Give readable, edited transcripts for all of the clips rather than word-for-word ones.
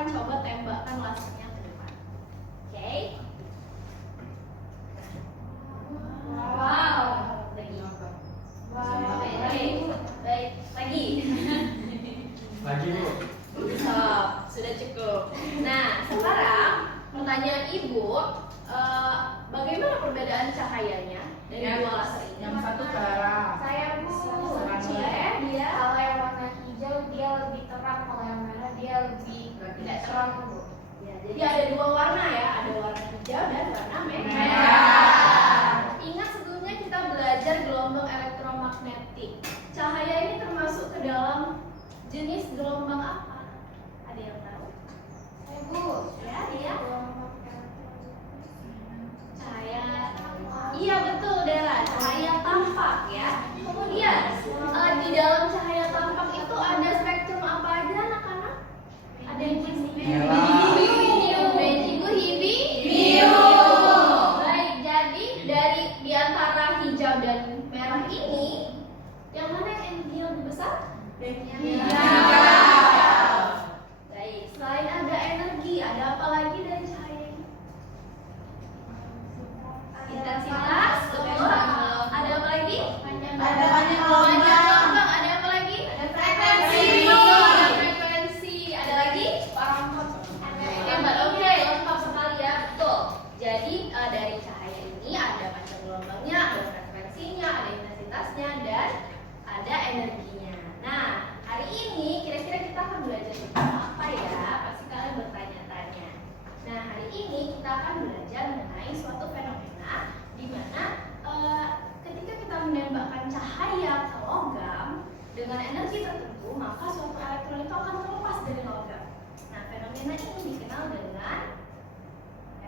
akan coba tembakkan lasernya ke depan. Oke? Wow. Baik. Lagi. Lagi Bu. Sudah cukup. Nah, sekarang pertanyaan Ibu, bagaimana perbedaan cahayanya dari dua laser ini? Yang satu cerah. Saya Bu, Boleh, dia kalau yang warna hijau dia lebih terang, kalau yang merah dia lebih tidak terang Bu. ya, jadi ada dua warna ya, ada warna hijau dan warna merah. Ingat sebelumnya kita belajar gelombang elektromagnetik. Cahaya ini termasuk ke dalam jenis gelombang apa? Ada yang tahu? Saya Bu, Ya, dia cahaya. tampak. Iya betul Dera, cahaya tampak ya. Kemudian di dalam cahaya tampak itu ada spektrum apa aja anak-anak? Ada yang Merah. Baik, jadi dari di antara hijau dan merah ini, yang mana yang energinya lebih besar? Baik, selain ada energi, ada apa lagi dari cahaya ini? Intensitas, betul. Ada apa lagi? Ada banyak gelombang. Banyak gelombang. Ada apa lagi? Ada frekuensi. Betul, ada frekuensi. Ada lagi? Hebat. Oke, lengkap sekali ya, betul. Jadi dari cahaya ini ada panjang gelombangnya, ada frekuensinya, ada intensitasnya, dan ada energinya. Nah, hari ini kira-kira kita akan belajar tentang apa ya? Pasti kalian bertanya-tanya. Nah, hari ini kita akan belajar mengenai suatu fenomena di mana ketika kita menembakkan cahaya ke logam dengan energi tertentu, maka suatu elektron itu akan terlepas dari logam. Nah, fenomena ini dikenal dengan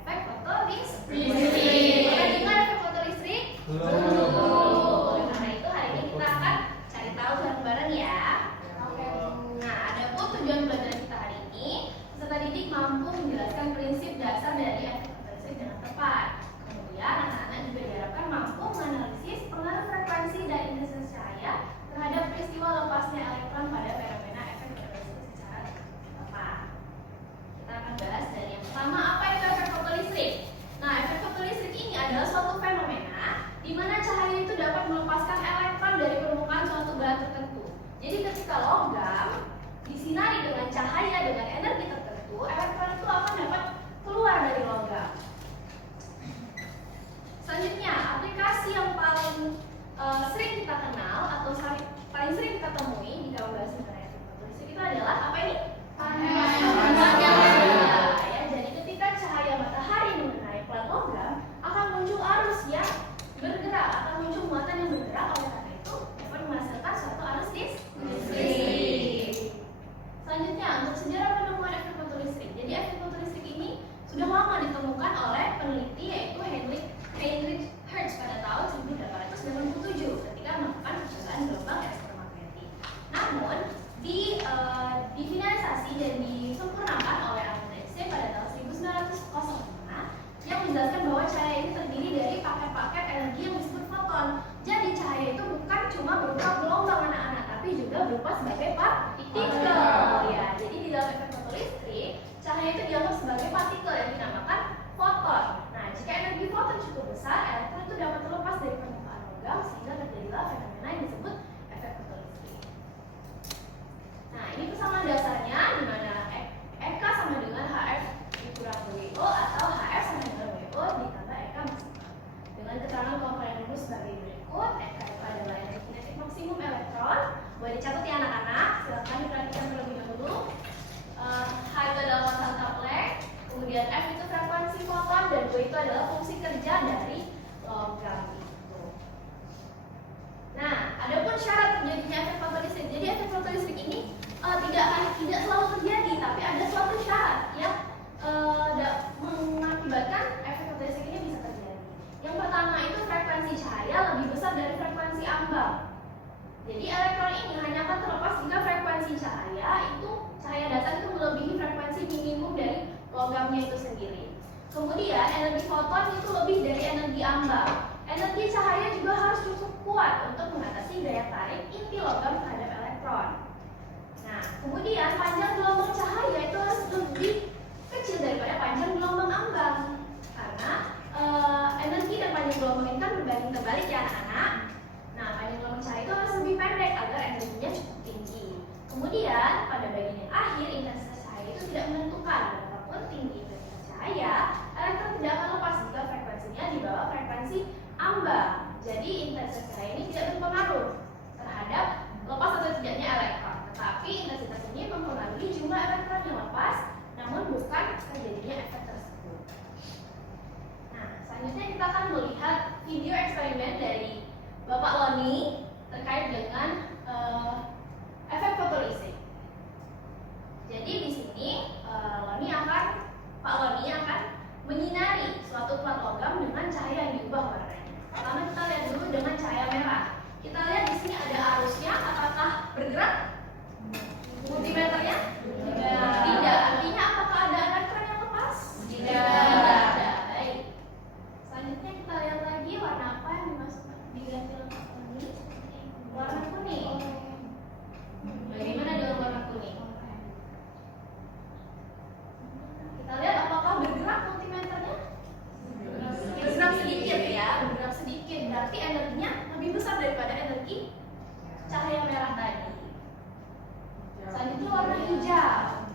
efek fotolistrik. Pernah dengar efek fotolistrik? Belum. Karena itu hari ini kita akan cari tahu bareng-bareng ya. Nah, adapun tujuan belajar kita hari ini, peserta didik mampu menjelaskan prinsip dasar dari efek fotolistrik dengan tepat. Kemudian anak-anak juga diharapkan mampu menganalisis pengaruh frekuensi dan intensitas cahaya terhadap peristiwa lepasnya elektron pada fenomena efek fotolistrik secara tepat. Kita akan bahas dari yang pertama, apa itu efek fotolistrik? Nah, efek fotolistrik ini adalah suatu fenomena di mana cahaya itu dapat melepaskan elektron dari permukaan suatu bahan tertentu. Jadi ketika logam disinari dengan cahaya dengan energi tertentu, elektron itu akan dapat keluar dari logam. Selanjutnya, aplikasi yang paling sering kita kenal atau paling sering kita temui jika membahas mengenai efek fotolistrik itu adalah apa ini? Ya, jadi ketika cahaya matahari mengenai plat logam akan muncul arus yang bergerak, akan muncul muatan yang bergerak, oleh karena itu dapat menghasilkan suatu arus listrik. Selanjutnya, untuk sejarah penemuan efek fotolistrik. Jadi efek fotolistrik ini sudah lama ditemukan oleh peneliti yaitu Heinrich Hertz pada tahun 1887 ketika melakukan percobaan gelombang elektromagnetik. Namun difinalisasi dan disempurnakan oleh Albert Einstein pada tahun 1905 yang menjelaskan bahwa cahaya ini terdiri dari paket-paket energi yang disebut foton. Jadi cahaya itu bukan cuma berupa gelombang anak-anak, tapi juga berupa sebagai partikel. Ya, jadi di dalam efek fotolistrik, cahaya itu dianggap sebagai partikel yang dinamakan foton. Nah, jika energi foton cukup besar, elektron itu dapat terlepas dari permukaan logam sehingga terjadilah fenomena yang disebut efek fotolistrik. Nah, ini persamaan dasarnya di mana Eka sama dengan HF dikurang WO atau HF sama dengan WO ditambah Eka maksimal. Dengan keterangan komponen rumus sebagai berikut, Eka itu adalah energi kinetik maksimum elektron. Boleh dicatat ya anak-anak, silahkan diperhatikan terlebih dahulu. H itu adalah massa Planck, kemudian F itu frekuensi foton, dan W itu adalah fungsi kerja dari logam itu. Nah, adapun syarat terjadinya efek fotolistrik. Jadi efek fotolistrik ini tidak selalu terjadi, tapi ada suatu syarat yang mengakibatkan efek fotolistrik ini bisa terjadi. Yang pertama itu frekuensi cahaya lebih besar dari frekuensi ambang. Jadi elektron ini hanya akan terlepas jika frekuensi cahaya datang itu melebihi frekuensi minimum dari logamnya itu sendiri. Kemudian energi foton itu lebih dari energi ambang. Energi cahaya juga harus cukup kuat untuk mengatasi daya tarik inti logam terhadap elektron. Nah, kemudian panjang gelombang cahaya itu harus lebih rendah ataupun tinggi intensitas cahaya, elektron tidak akan lepas jika frekuensinya di bawah frekuensi ambang. Jadi intensitas cahaya ini tidak berpengaruh terhadap lepas atau tidaknya elektron, tetapi intensitas ini mempengaruhi jumlah elektron yang lepas, namun bukan terjadinya efek tersebut. Nah, selanjutnya kita akan melihat video eksperimen dari Bapak Loni terkait dengan efek fotolistrik. Jadi di sini Pak Loni akan menyinari suatu plat logam dengan cahaya yang diubah warnanya. Pertama kita lihat dulu dengan cahaya merah. Kita lihat di sini ada arusnya, apakah bergerak? Multimeternya? Tidak. Artinya apakah ada elektron yang lepas? Tidak ada. Baik. Selanjutnya kita lihat lagi warna apa yang dimasukkan di grafik ini? Warna kuning. Bagaimana dengan warna kuning? Kita lihat apakah bergerak multimeternya? Bergerak sedikit ya, bergerak sedikit. Berarti energinya lebih besar daripada energi cahaya merah tadi. Selanjutnya warna hijau.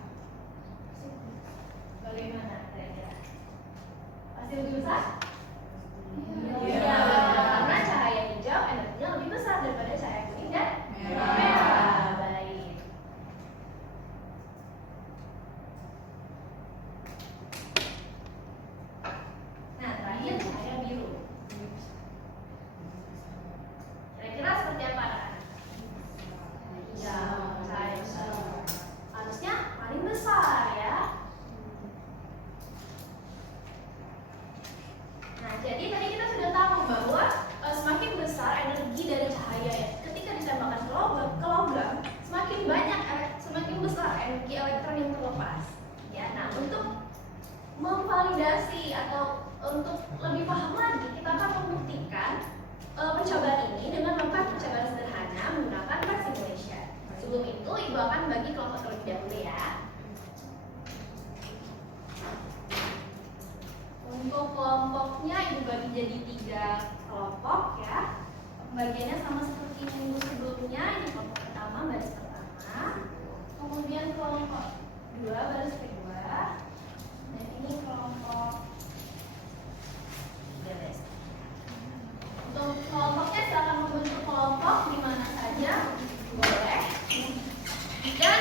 Bagaimana kira-kira? Pasti lebih besar? Iya. Karena cahaya hijau energinya lebih besar daripada cahaya kuning dan merah. Baik. Nah, terakhir cahaya biru. Kira-kira seperti apa anak-anak? Hijau, cahaya biru. Harusnya paling besar ya. Nah, jadi tadi kita sudah tahu bahwa semakin besar energi dari cahaya ketika ditembakkan ke logam, semakin besar energi elektron yang terlepas. Ya, nah untuk memvalidasi atau untuk lebih paham lagi, kita akan membuktikan percobaan ini dengan melakukan percobaan sederhana menggunakan math simulation. Sebelum itu, Ibu akan bagi kelompok terlebih dahulu ya. Untuk kelompoknya Ibu bagi jadi 3 kelompok ya. Pembagiannya sama seperti minggu sebelumnya. Ini kelompok pertama, baris pertama. Kemudian kelompok 2, baris kedua. Dan ini kelompok 3, baris. Untuk kelompoknya silakan membentuk kelompok di mana saja boleh. Dan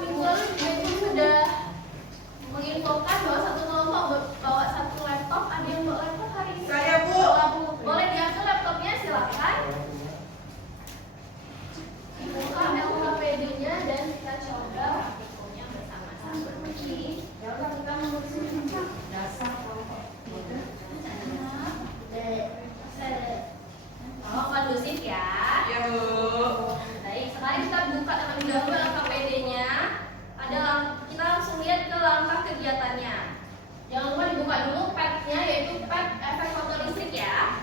minggu lalu juga Ibu sudah menginfokan bahwa satu kelompok bawa 1 laptop. Ada yang bawa laptop hari ini? Saya, Bu. Boleh diambil laptopnya, silakan. Dibuka LKPD-nya dan kita coba praktikumnya bersama-sama. Ya udah, kita menulis dasar kelompok. Tolong kondusif ya. Ya, Bu. Baik, sekarang kita buka terlebih dahulu LKPD-nya. Kita langsung lihat ke langkah kegiatannya. Jangan lupa dibuka dulu pad-nya, yaitu pad efek fotolistrik ya.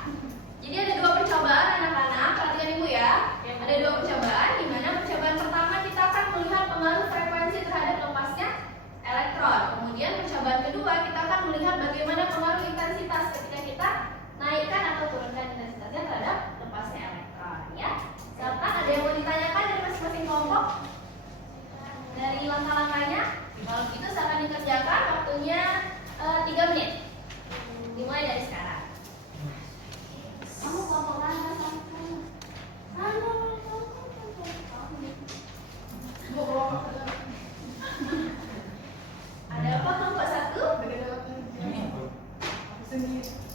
Jadi ada 2 percobaan anak-anak, perhatikan Ibu ya. Ada 2 percobaan, di mana percobaan pertama kita akan melihat pengaruh frekuensi terhadap lepasnya elektron. Kemudian percobaan kedua kita akan melihat bagaimana pengaruh intensitas ketika kita naikkan atau turunkan intensitasnya terhadap lepasnya elektron ya. Serta ada yang mau ditanyakan dari masing-masing kelompok dari langkah-langkahnya? Kalau gitu silakan dikerjakan, waktunya 3 menit. Dimulai dari sekarang. Kamu kelompok mana? Ada apa kelompok 1?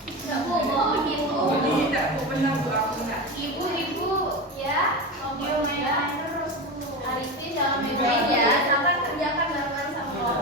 Enggak Bu, mau ibu. Tidak, Bu, benar Bu, aku enggak. Ibu ya, audio main terus Bu. Arifin jangan main-main ya, silakan kerjakan barengan sama kelompok.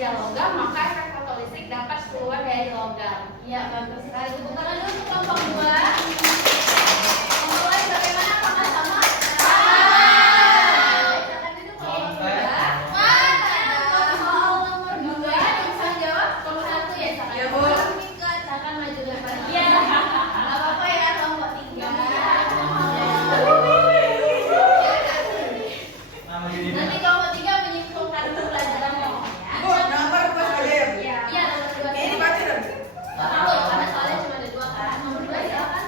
kerja logam, maka efek fotolistrik dapat keluar dari logam. Iya, bagus sekali. Tepuk tangan dulu untuk kelompok 2. Kelompok lain bagaimana? Apakah sama? Sama. Silakan duduk kelompok 2. Wah, ternyata soal nomor 2 yang bisa jawab kelompok 1 ya, silakan. Iya, Bu. Silakan maju ke depan. Iya. Enggak apa-apa ya kelompok 3. Nanti kelompok 3 menyimpulkan pelajaran kelompoknya. Bu, nomor 2 saja ya, Bu? Iya, nomor 2. Ini dibaca dong. Karena soalnya cuma ada 2 kan. Nomor 2 silakan.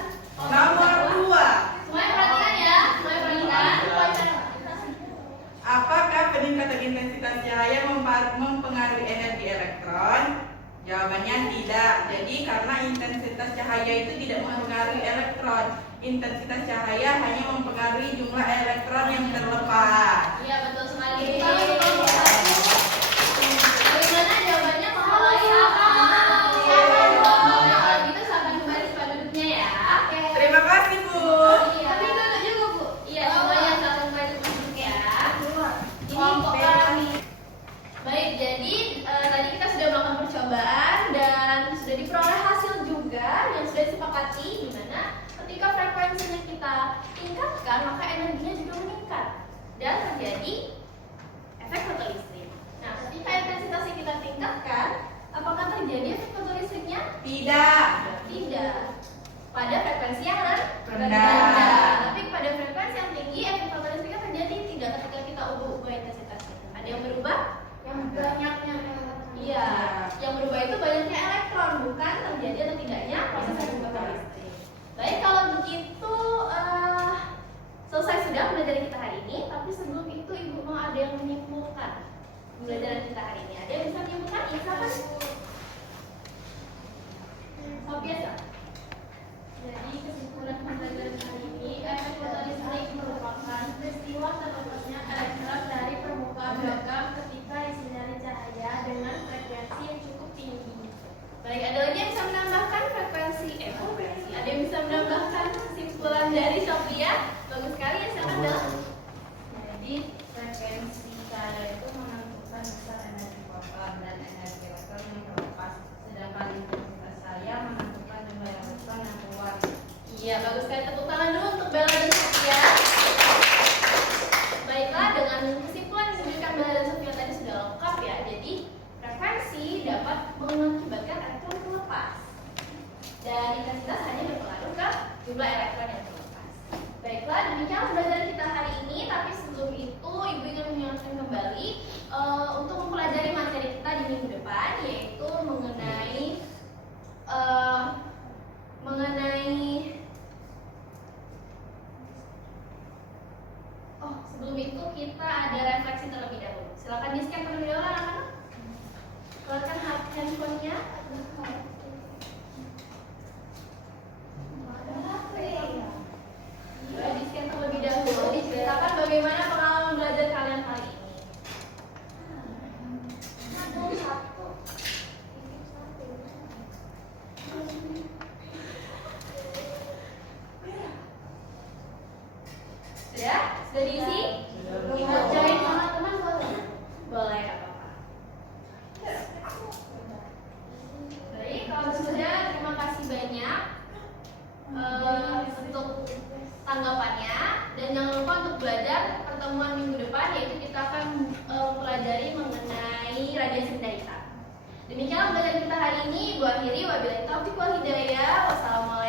Nomor 2. Semuanya perhatikan ya, semuanya perhatikan. Apakah peningkatan intensitas cahaya mempengaruhi energi elektron? Jawabannya tidak. Jadi karena intensitas cahaya itu tidak mempengaruhi elektron. Intensitas cahaya hanya mempengaruhi jumlah elektron yang terlepas. Iya, betul sekali. Bagaimana jawabannya kelompok lain? Kalau gitu silakan kembali pada duduknya ya. Terima kasih, Bu. Iya. Tapi duduk juga, Bu. Iya, semuanya silakan kembali duduk ya. Ini kami. Baik, jadi tadi kita sudah melakukan percobaan dan sudah diperoleh hasil juga yang sudah disepakati, di mana ketika frekuensinya kita tingkatkan maka energinya juga meningkat dan terjadi efek fotolistrik. Nah, ketika intensitasnya kita tingkatkan, apakah terjadi efek fotolistriknya? Tidak. Tidak. Pada frekuensi yang Rendah. Tapi pada frekuensi yang tinggi efek fotolistriknya terjadi tidak ketika kita ubah intensitasnya. Ada yang berubah? Yang banyaknya elektron. Iya, yang berubah itu banyaknya elektron, bukan terjadi atau tidaknya proses efek fotolistrik. Baik, kalau begitu selesai sudah pembelajaran kita hari ini. Tapi sebelum itu Ibu mau ada yang menyimpulkan pembelajaran kita hari ini. Ada yang bisa menyimpulkan? Iya, silakan. Sophia, silakan. Jadi kesimpulan pembelajaran kali ini, efek fotolistrik merupakan peristiwa terlepasnya elektron dari permukaan logam ketika disinari cahaya dengan frekuensi yang cukup tinggi. Baik, ada lagi yang bisa menambahkan frekuensi. Ada yang bisa menambahkan kesimpulan dari Sophia? Bagus sekali ya, silakan Bella. Jadi frekuensi cahaya itu menentukan besar energi foton dan energi elektron yang terlepas, sedangkan intensitas cahaya menentukan jumlah elektron yang keluar. Iya, bagus sekali. Tepuk tangan dulu untuk Bella dan Sophia. Baiklah, dengan kesimpulan yang diberikan Bella dan Sophia tadi sudah lengkap ya. Jadi frekuensi dapat mengakibatkan elektron terlepas dan intensitas hanya berpengaruh ke jumlah elektron yang terlepas. Baiklah, demikian pembelajaran kita hari ini. Tapi sebelum itu, Ibu ingin mengingatkan kembali untuk mempelajari materi kita di minggu depan, yaitu sebelum itu kita ada refleksi terlebih dahulu. Silakan di-scan terlebih dahulu anak-anak. Keluarkan handphonenya. Boleh di-scan terlebih dahulu, diceritakan bagaimana pengalaman belajar kalian hari ini. Sudah diisi? Join teman-teman boleh? Boleh, nggak apa-apa. Baik, kalau sudah, terima kasih banyak untuk tanggapannya. Dan jangan lupa untuk belajar pertemuan minggu depan, yaitu kita akan mempelajari mengenai radiasi benda hitam. Demikianlah pembelajaran kita hari ini. Ibu akhiri, wabillahi taufiq wal hidayah. Wassalamualaikum